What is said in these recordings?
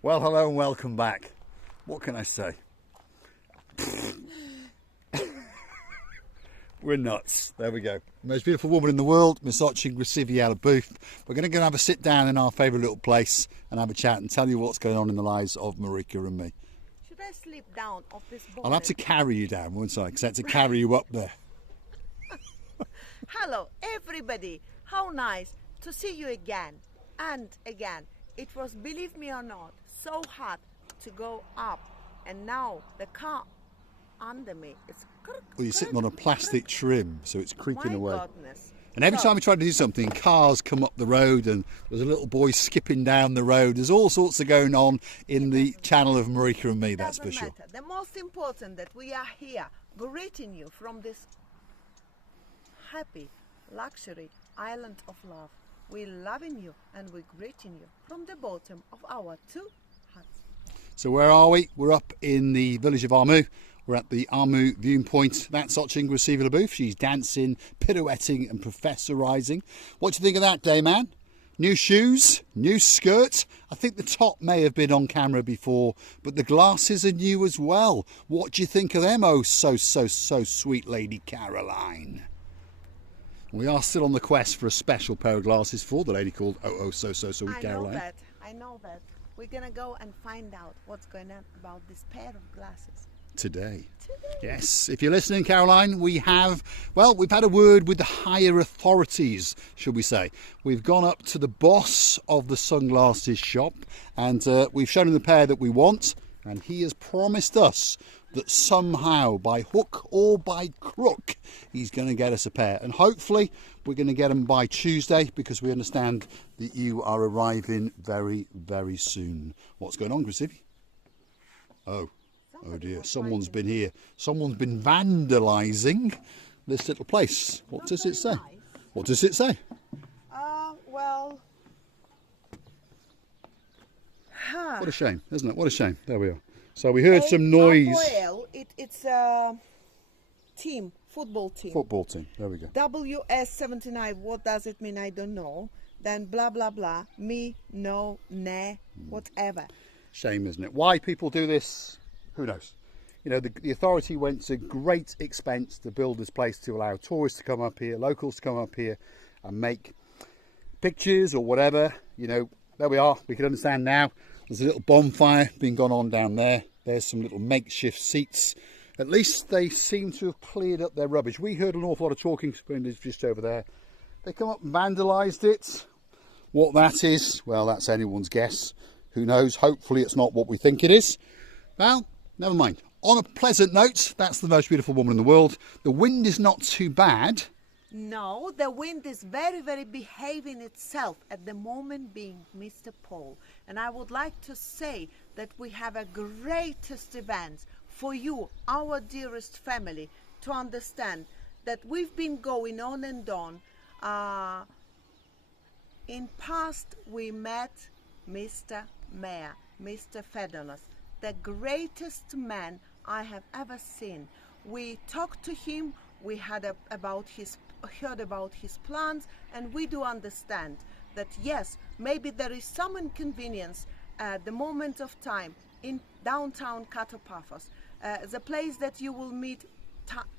Well, hello and welcome back. What can I say? We're nuts. There we go. Most beautiful woman in the world, Miss Grasiviala Booth. We're going to go and have a sit down in our favourite little place and have a chat and tell you what's going on in the lives of Marika and me. Should I slip down off this board? I'll have to carry you down, won't I? Because I had to carry you up there. Hello, everybody. How nice to see you again and again. It was, believe me or not, so hard to go up. And now the car under me is... Well, you're sitting on a plastic trim, so it's creaking away. Goodness. And every time we try to do something, cars come up the road and there's a little boy skipping down the road. There's all sorts of going on in the channel of Marika and Me, that's for sure. The most important that we are here greeting you from this happy luxury island of love. We're loving you and we're greeting you from the bottom of our two hearts. So where are we? We're up in the village of Armu. We're at the Armu viewing point. That's Grasiviala Booth. She's dancing, pirouetting and professorising. What do you think of that, day man? New shoes, new skirt. I think the top may have been on camera before, but the glasses are new as well. What do you think of them? Oh, so sweet Lady Caroline. We are still on the quest for a special pair of glasses for the lady called so sweet Caroline. I know that. We're going to go and find out what's going on about this pair of glasses. Today. Yes, if you're listening, Caroline, we've had a word with the higher authorities, should we say. We've gone up to the boss of the sunglasses shop and we've shown him the pair that we want, and he has promised us that somehow, by hook or by crook, he's going to get us a pair. And hopefully we're going to get them by Tuesday, because we understand that you are arriving very, very soon. What's going on, Grasivi? Oh dear, someone's been here. Someone's been vandalising this little place. What does it say? What does it say? Well... What a shame, isn't it? What a shame. There we are. So we heard some noise. It's a team, football team. Football team, there we go. WS79, what does it mean? I don't know. Then blah, blah, blah. Me, no, nah, whatever. Shame, isn't it? Why people do this, who knows? You know, the authority went to great expense to build this place to allow tourists to come up here, locals to come up here and make pictures or whatever. You know, there we are. We can understand now. There's a little bonfire being gone on down there. There's some little makeshift seats. At least they seem to have cleared up their rubbish. We heard an awful lot of talking just over there. They come up and vandalised it. What that is, well, that's anyone's guess. Who knows? Hopefully it's not what we think it is. Well, never mind. On a pleasant note, that's the most beautiful woman in the world. The wind is not too bad. No, the wind is very, very behaving itself at the moment, being Mr. Paul. And I would like to say that we have a greatest event for you, our dearest family, to understand that we've been going on and on. In past, we met Mr. Mayor, Mr. Fedonos, the greatest man I have ever seen. We talked to him, we heard about his plans, and we do understand that yes, maybe there is some inconvenience at the moment of time in downtown Paphos, the place that you will meet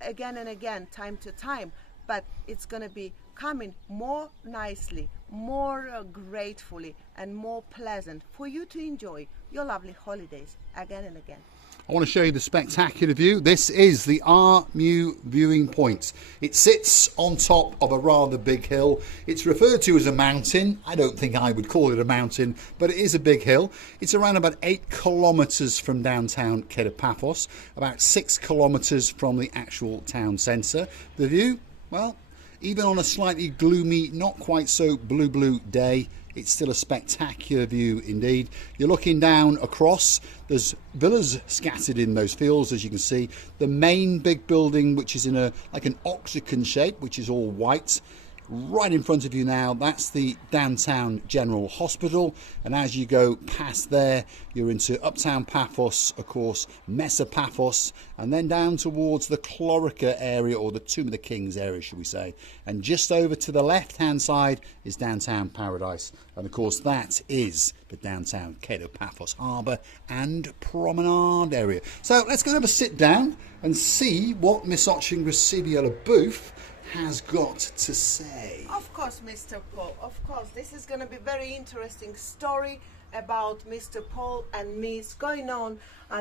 again and again, time to time, but it's going to be coming more nicely, more gratefully, and more pleasant for you to enjoy your lovely holidays again and again. I want to show you the spectacular view. This is the Armu viewing point. It sits on top of a rather big hill. It's referred to as a mountain. I don't think I would call it a mountain, but it is a big hill. It's around about 8 kilometres from downtown Paphos, about 6 kilometres from the actual town centre. The view, well, even on a slightly gloomy, not quite so blue day, it's still a spectacular view indeed. You're looking down across, there's villas scattered in those fields, as you can see. The main big building, which is in like an octagon shape, which is all white, right in front of you now, that's the downtown General Hospital, and as you go past there, you're into uptown Paphos, of course, Mesa Paphos, and then down towards the Clorica area, or the Tomb of the Kings area, should we say. And just over to the left-hand side is downtown Paradise, and of course that is the downtown Cato Paphos Harbour and Promenade area. So let's go and have a sit down and see what Miss Oching Recibiela Booth has got to say. Of course, Mr. Paul, of course. This is going to be a very interesting story about Mr. Paul and me. It's going on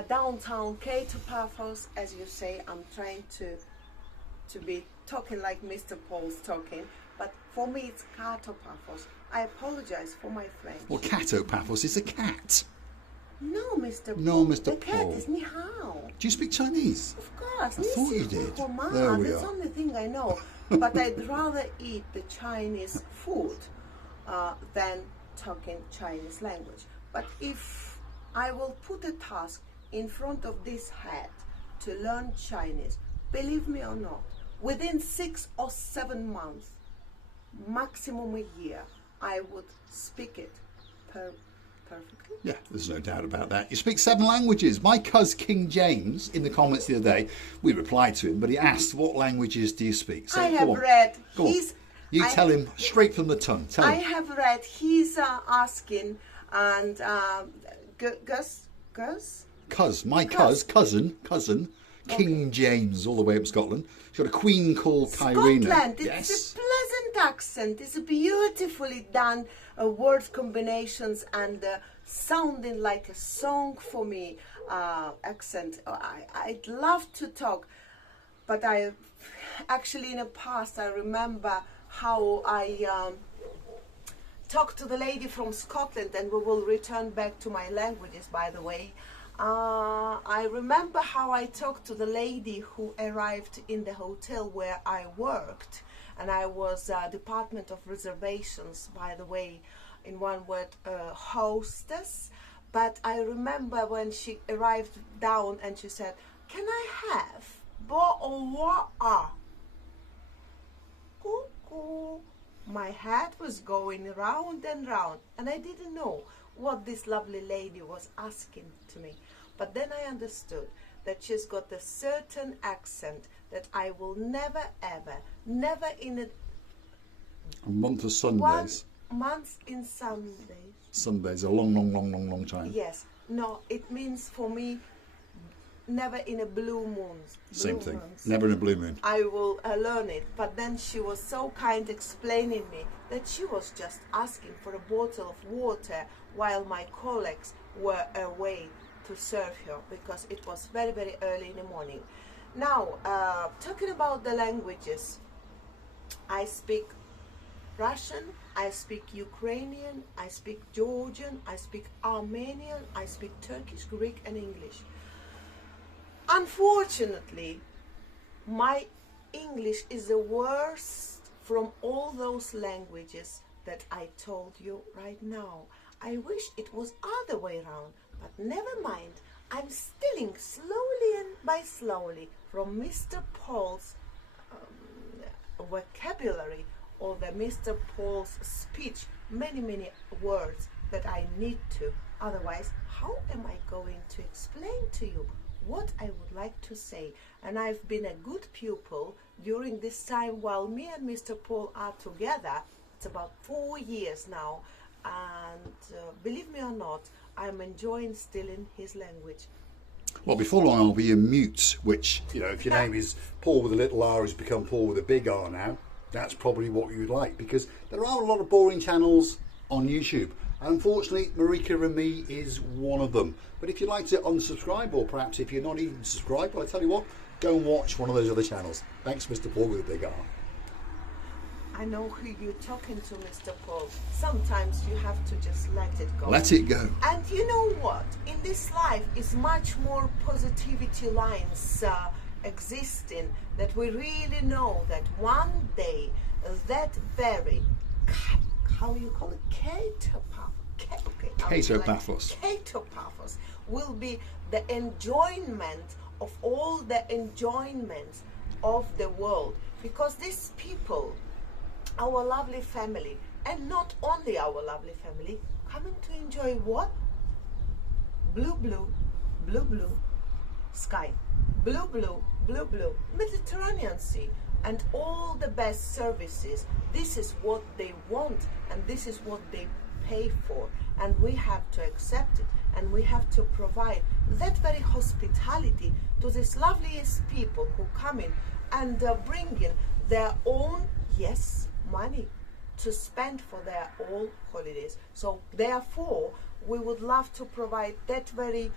downtown Cato Paphos. As you say, I'm trying to be talking like Mr. Paul's talking, but for me it's Cato Paphos. I apologize for my French. Well, Cato Paphos is a cat. No, Mr. Paul. No, Mr. The cat Paul. is ni hao. Do you speak Chinese? Of course. I thought you did. There we That's the are. only thing I know. But I'd rather eat the Chinese food than talking Chinese language. But if I will put a task in front of this head to learn Chinese, believe me or not, within 6 or 7 months, maximum a year, I would speak it perfectly. Yeah, there's no doubt about that. You speak 7 languages. My cousin King James, in the comments the other day, we replied to him, but he asked, what languages do you speak? So, I go have on. read. Go on. You tell him straight from the tongue. Tell I him. have read. He's asking, and Cousin, King James, all the way up Scotland. She's got a queen called Kyrena. Scotland. Yes. It's a pleasant accent. It's a beautifully done word combinations and sounding like a song for me accent. I'd love to talk, but I actually in the past I remember how I talked to the lady from Scotland, and we will return back to my languages, by the way. I remember how I talked to the lady who arrived in the hotel where I worked, and I was Department of Reservations, by the way, in one word, hostess. But I remember when she arrived down and she said, "Can I have bo or water?" Cuckoo. My head was going round and round, and I didn't know what this lovely lady was asking to me. But then I understood that she's got a certain accent that I will never ever, never in A month of Sundays. 1 month in Sundays. Sundays, a long time. Yes. No, it means for me never in a blue moon. Same thing. Never in a blue moon. I will learn it. But then she was so kind explaining me that she was just asking for a bottle of water while my colleagues were away to serve her, because it was very, very early in the morning. Now, talking about the languages, I speak Russian, I speak Ukrainian, I speak Georgian, I speak Armenian, I speak Turkish, Greek and English. Unfortunately, my English is the worst from all those languages that I told you right now. I wish it was other way around, but never mind. I'm stealing slowly and by slowly from Mr. Paul's vocabulary, or the Mr. Paul's speech, many words that I need to. Otherwise, how am I going to explain to you what I would like to say? And I've been a good pupil during this time while me and Mr. Paul are together. It's about 4 years now, and believe me or not, I'm enjoying still in his language. Well, before long I'll be a mute, which, you know, if your name is Paul with a little R has become Paul with a big R now, that's probably what you'd like, because there are a lot of boring channels on YouTube. Unfortunately, Marika and Me is one of them. But if you'd like to unsubscribe, or perhaps if you're not even subscribed, well, I tell you what, go and watch one of those other channels. Thanks, Mr. Paul with a big R. I know who you're talking to, Mr. Paul. Sometimes you have to just let it go. Let it go. And you know what? In this life is much more positivity lines existing, that we really know that one day that very, how you call it, Cato Paphos will be the enjoyment of all the enjoyments of the world. Because these people, our lovely family, and not only our lovely family, coming to enjoy what? Blue, blue, blue, blue sky, blue, blue, blue, blue Mediterranean Sea, and all the best services. This is what they want, and this is what they pay for, and we have to accept it, and we have to provide that very hospitality to these loveliest people who come in and bring in their own, yes, money to spend for their all holidays. So therefore we would love to provide that very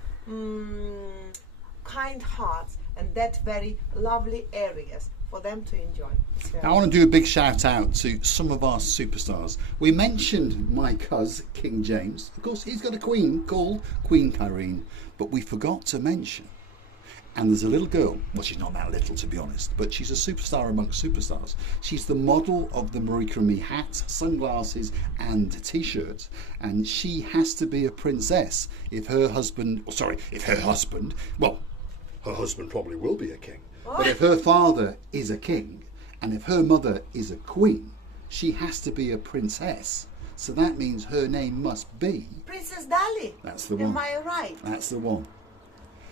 kind hearts and that very lovely areas for them to enjoy. So. Now, I want to do a big shout out to some of our superstars. We mentioned my cousin King James. Of course, he's got a queen called Queen Kyrene, but we forgot to mention, and there's a little girl, well, she's not that little to be honest, but she's a superstar amongst superstars. She's the model of the Marika and Me hat, sunglasses and t-shirts, and she has to be a princess if her husband, well, her husband probably will be a king, but if her father is a king and if her mother is a queen, she has to be a princess. So that means her name must be Princess Dali. That's the one. Am I right? That's the one.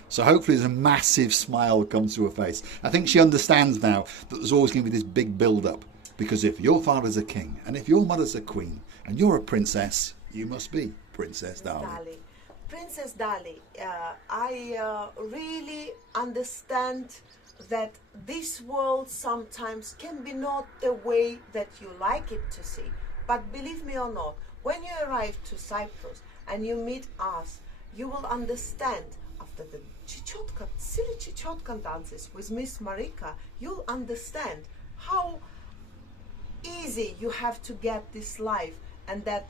So hopefully there's a massive smile comes to her face. I think she understands now that there's always going to be this big build-up. Because if your father's a king, and if your mother's a queen, and you're a princess, you must be Princess Dali. Princess Dali, I really understand that this world sometimes can be not the way that you like it to see. But believe me or not, when you arrive to Cyprus and you meet us, you will understand. After the silly chichotka dances with Miss Marika, you'll understand how easy you have to get this life, and that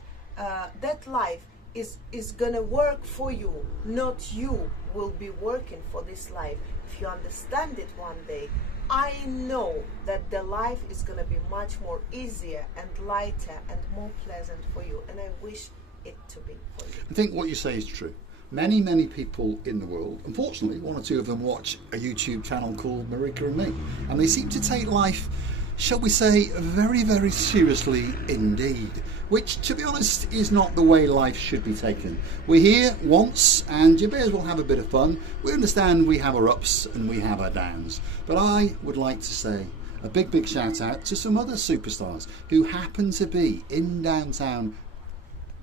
that life is gonna work for you, not you will be working for this life. If you understand it one day, I know that the life is gonna be much more easier and lighter and more pleasant for you, and I wish it to be for you. I think what you say is true. Many, many people in the world, unfortunately, one or two of them watch a YouTube channel called Marika and Me, and they seem to take life, shall we say, very, very seriously indeed, which, to be honest, is not the way life should be taken. We're here once, and you may as well have a bit of fun. We understand we have our ups and we have our downs, but I would like to say a big, big shout out to some other superstars who happen to be in downtown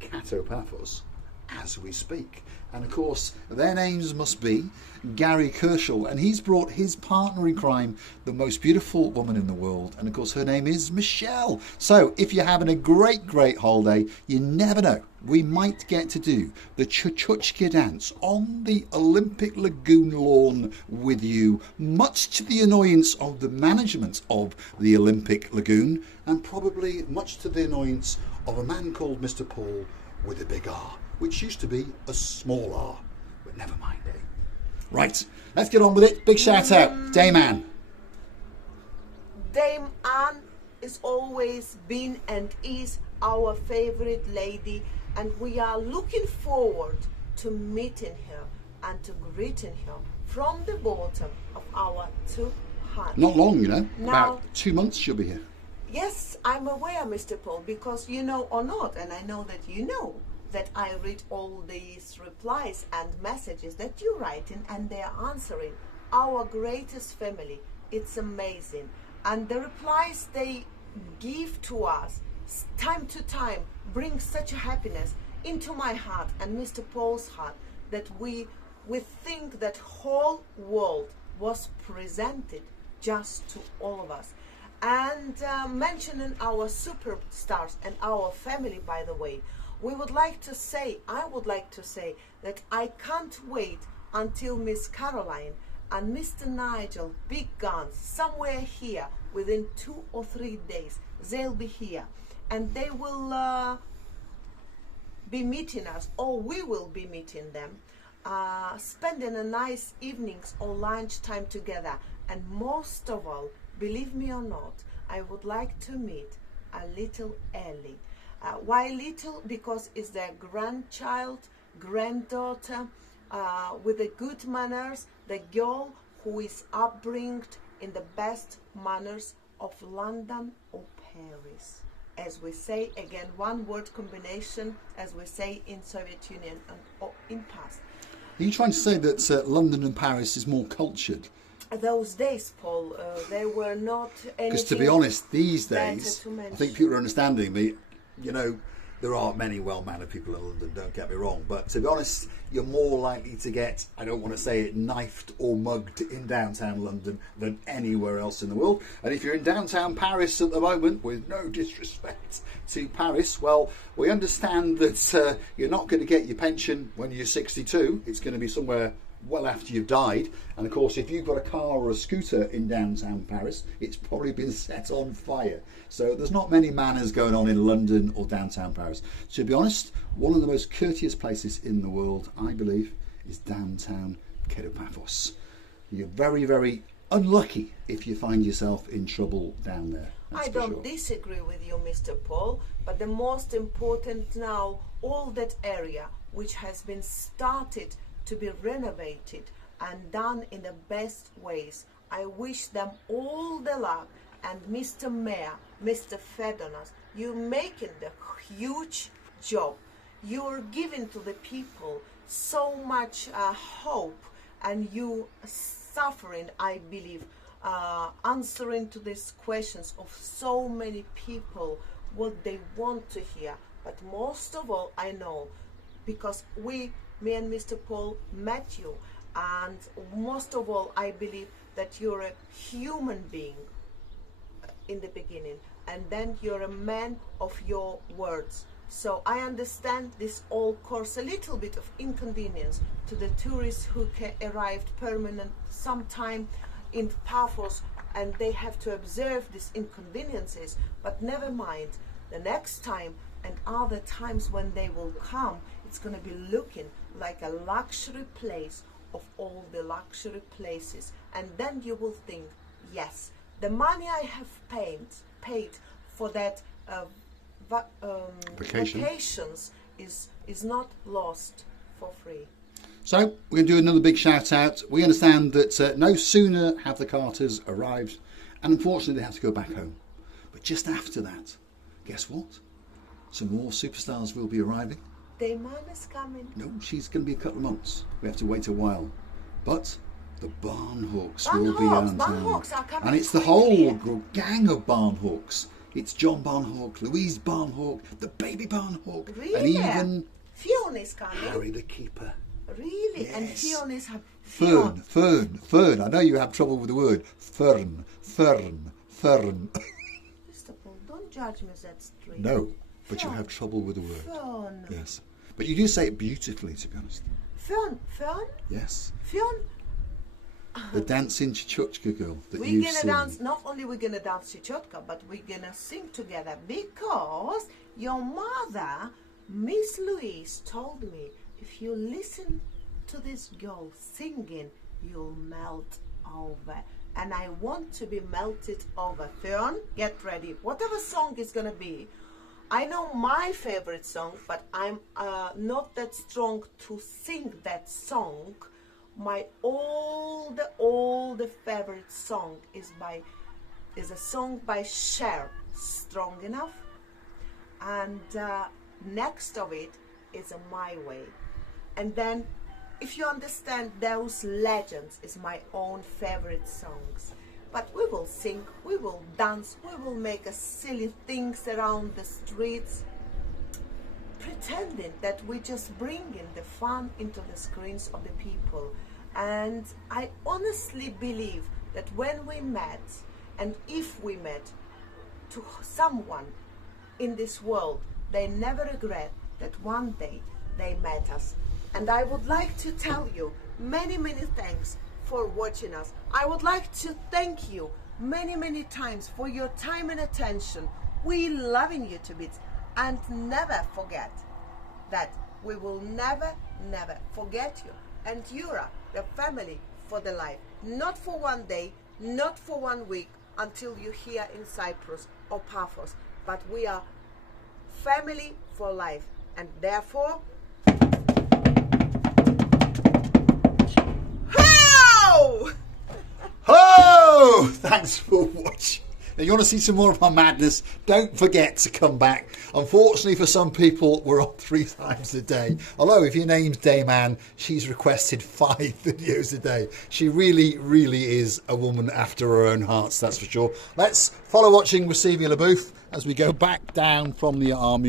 Paphos as we speak. And of course, their names must be Gary Kerschel, and he's brought his partner in crime, the most beautiful woman in the world, and of course her name is Michelle. So if you're having a great, great holiday, you never know, we might get to do the Chuchuchka dance on the Olympic Lagoon lawn with you, much to the annoyance of the management of the Olympic Lagoon, and probably much to the annoyance of a man called Mr. Paul with a big R, which used to be a small R, but never mind, eh? Right, let's get on with it. Big shout out, Dame Anne. Dame Anne is always been and is our favorite lady, and we are looking forward to meeting her and to greeting her from the bottom of our two hearts. Not long, you know, Now, about 2 months she'll be here. Yes, I'm aware, Mr. Paul, because you know or not, and I know that you know, that I read all these replies and messages that you write in, and they are answering. Our greatest family, it's amazing. And the replies they give to us time to time bring such a happiness into my heart and Mr. Paul's heart, that we think that whole world was presented just to all of us. And mentioning our superstars and our family, by the way, I would like to say that I can't wait until Miss Caroline and Mr. Nigel, big guns, somewhere here within 2 or 3 days. They'll be here, and they will be meeting us, or we will be meeting them, spending a nice evenings or lunch time together. And most of all, believe me or not, I would like to meet a little Ellie. Why little? Because it's their grandchild, granddaughter, with the good manners, the girl who is upbringed in the best manners of London or Paris. as we say, again, one word combination, as we say in Soviet Union and in past. Are you trying to say that London and Paris is more cultured? Those days, Paul, they were not anything. Because to be honest, these days, I think people are understanding me. You know, there are many well-mannered people in London, don't get me wrong, but to be honest, you're more likely to get, I don't want to say it, knifed or mugged in downtown London than anywhere else in the world. And if you're in downtown Paris at the moment, with no disrespect to Paris, well, we understand that you're not going to get your pension when you're 62. It's going to be somewhere well after you've died. And of course, if you've got a car or a scooter in downtown Paris, it's probably been set on fire. So there's not many manners going on in London or downtown Paris. To be honest, one of the most courteous places in the world, I believe, is downtown Paphos. You're very, very unlucky if you find yourself in trouble down there. I don't disagree with you, Mr. Paul, but the most important now, all that area which has been started to be renovated and done in the best ways. I wish them all the luck. And Mr. Mayor, Mr. Fedonas, you're making the huge job. You're giving to the people so much hope, and you suffering, I believe, answering to these questions of so many people, what they want to hear. But most of all, I know, because me and Mr. Paul met you, and most of all, I believe that you're a human being in the beginning, and then you're a man of your words. So I understand this all causes a little bit of inconvenience to the tourists who arrived permanent sometime in Paphos, and they have to observe these inconveniences. But never mind, the next time and other times when they will come, it's going to be looking like a luxury place of all the luxury places. And then you will think, yes, the money I have paid for that vacations is not lost for free. So we're going to do another big shout out. We understand that no sooner have the Carters arrived, and unfortunately they have to go back home. But just after that, guess what? Some more superstars will be arriving. Damon is coming. No, she's going to be a couple of months. We have to wait a while. But the Barnhooks will be on town. And it's the whole gang of Barnhooks. It's John Barnhook, Louise Barnhook, the baby Barnhook, really? And even Fiona is coming. Harry the Keeper. Really? Yes. And Fiona is Fern. I know you have trouble with the word. Fern. Mr. Paul, don't judge me that straight. No, but you have trouble with the word. Fern. Yes. But you do say it beautifully, to be honest. Fern? Yes. Fern? The dancing Chichotka girl that we're you've gonna seen. dance, not only we're gonna dance Chichotka, but we're gonna sing together, because your mother, Miss Louise, told me if you listen to this girl singing, you'll melt over. And I want to be melted over. Fern, get ready. Whatever song is gonna be. I know my favorite song, but I'm not that strong to sing that song. My old favorite song is a song by Cher, Strong Enough, and next of it is My Way. And then, if you understand, those legends is my own favorite songs. But we will sing, we will dance, we will make silly things around the streets, pretending that we just bringing the fun into the screens of the people. And I honestly believe that when we met, and if we met to someone in this world, they never regret that one day they met us. And I would like to tell you many thanks for watching us. I would like to thank you many times for your time and attention. We loving you to bits, and never forget that we will never forget you. And you're the family for the life, not for one day, not for 1 week, until you're here in Cyprus or Paphos, but we are family for life. And therefore, ho! Thanks for watching. If you want to see some more of our madness, don't forget to come back. Unfortunately for some people, we're on 3 times a day. Although if your name's Dayman, she's requested 5 videos a day. She really, really is a woman after her own hearts, that's for sure. Let's follow watching Receiving LaBouffe as we go back down from the arm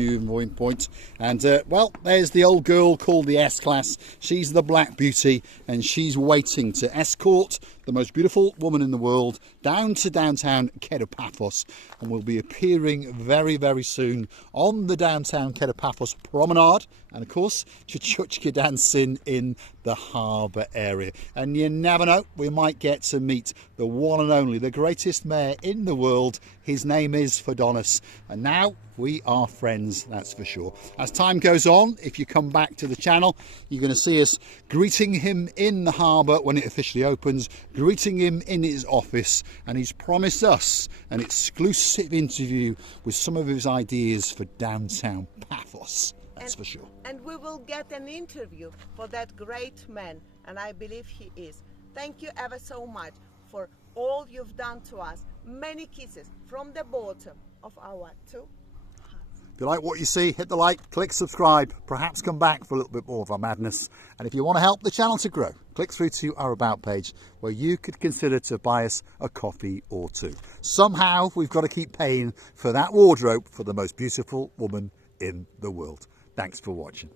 point. And well, there's the old girl called the S-Class. She's the Black Beauty, and she's waiting to escort the most beautiful woman in the world down to downtown Paphos, and will be appearing very, very soon on the downtown Paphos promenade, and of course Chuchuchka dancing in the harbour area. And you never know, we might get to meet the one and only, the greatest mayor in the world. His name is Fedonis, and now we are friends, that's for sure. As time goes on, if you come back to the channel, you're going to see us greeting him in the harbour when it officially opens, greeting him in his office, and he's promised us an exclusive interview with some of his ideas for downtown Paphos. That's for sure. And we will get an interview for that great man, and I believe he is. Thank you ever so much for all you've done to us. Many kisses from the bottom of our 2 hearts. If you like what you see, hit the like, click subscribe, perhaps come back for a little bit more of our madness. And if you want to help the channel to grow, click through to our About page, where you could consider to buy us a coffee or 2. Somehow we've got to keep paying for that wardrobe for the most beautiful woman in the world. Thanks for watching.